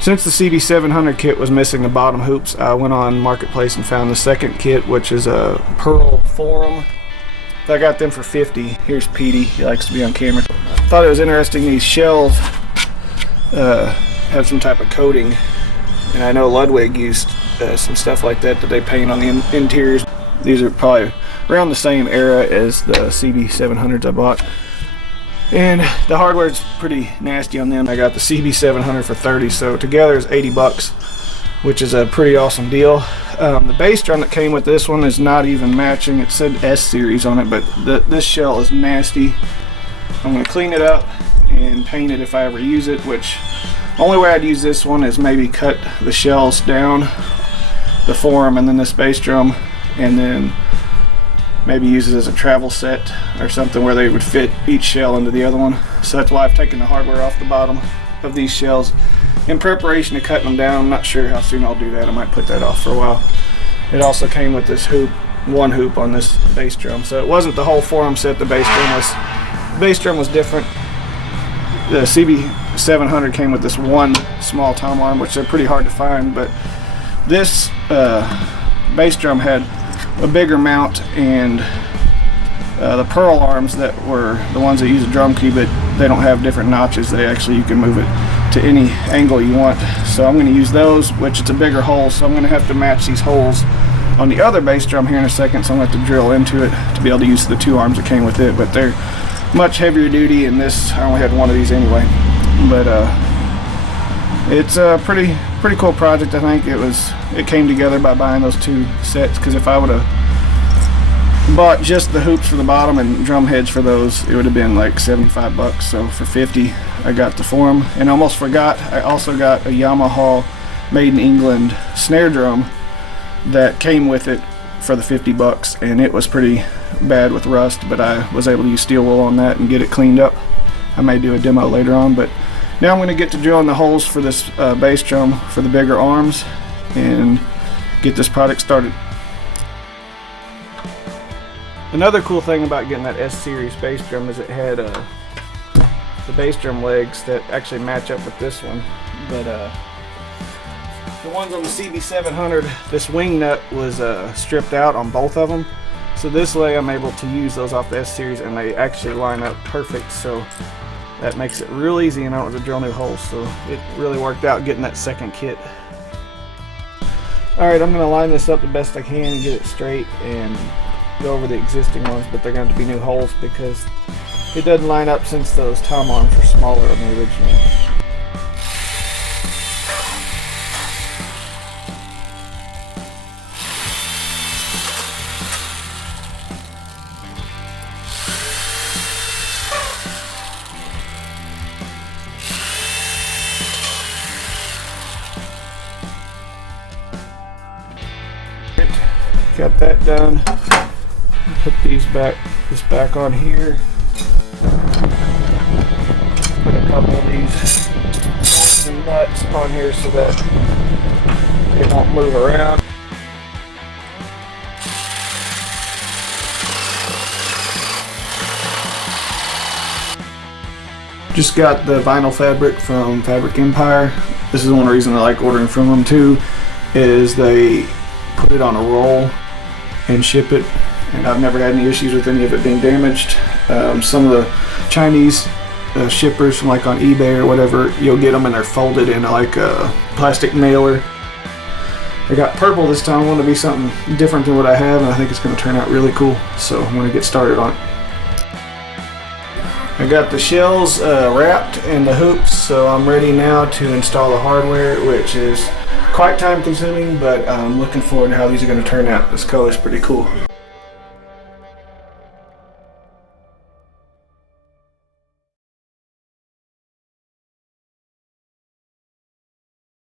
Since the CB-700 kit was missing the bottom hoops, I went on Marketplace and found the second kit, which is a pearl forum. I got them for 50. Here's Petey, he likes to be on camera. I thought it was interesting, these shells have some type of coating, and I know Ludwig used some stuff like that they paint on the interiors. These are probably around the same era as the CB-700s I bought, and the hardware's pretty nasty on them. I got the CB-700 for 30, so together is 80 bucks, which is a pretty awesome deal. The bass drum that came with this one is not even matching. It said S series on it, but this shell is nasty. I'm going to clean it up and paint it if I ever use it, which only way I'd use this one is maybe cut the shells down, the forum and then this bass drum, and then maybe use it as a travel set or something where they would fit each shell into the other one. So that's why I've taken the hardware off the bottom of these shells in preparation to cutting them down. I'm not sure how soon I'll do that. I might put that off for a while. It also came with this hoop, one hoop on this bass drum, so it wasn't the whole forum set. The bass drum was different. The CB-700 came with this one small tom arm, which they're pretty hard to find, but this bass drum had a bigger mount, and the pearl arms that were the ones that use a drum key, but they don't have different notches. You can move it to any angle you want. So I'm going to use those, which it's a bigger hole, so I'm going to have to match these holes on the other bass drum here in a second, so I'm going to have to drill into it to be able to use the two arms that came with it, but they're much heavier duty, and this, I only had one of these anyway. But it's a pretty cool project. I think it came together by buying those two sets, because if I would have bought just the hoops for the bottom and drum heads for those, it would have been like 75 bucks. So for 50 I got the forum, and I almost forgot, I also got a Yamaha made in England snare drum that came with it for the 50 bucks, and it was pretty bad with rust, but I was able to use steel wool on that and get it cleaned up. I may do a demo later on, but now I'm going to get to drilling the holes for this bass drum for the bigger arms and get this project started. Another cool thing about getting that S series bass drum is it had the bass drum legs that actually match up with this one, but the ones on the CB-700, this wing nut was stripped out on both of them. So this way I'm able to use those off the S series, and they actually line up perfect. So that makes it real easy, and I don't have to drill new holes. So it really worked out getting that second kit. Alright, I'm going to line this up the best I can and get it straight and go over the existing ones, but they're going to have to be new holes because it doesn't line up since those tom arms are smaller on the original. Got that done. Put this back on here. Put a couple of these nuts on here so that they won't move around. Just got the vinyl fabric from Fabric Empire. This is one reason I like ordering from them too, is they put it on a roll and ship it, and I've never had any issues with any of it being damaged. Some of the Chinese shippers from like on eBay or whatever, you'll get them and they're folded in like a plastic mailer. I got purple this time. I want to be something different than what I have, and I think it's going to turn out really cool, so I'm going to get started on it. I got the shells wrapped and the hoops, so I'm ready now to install the hardware, which is quite time consuming, but I'm looking forward to how these are going to turn out. This color is pretty cool.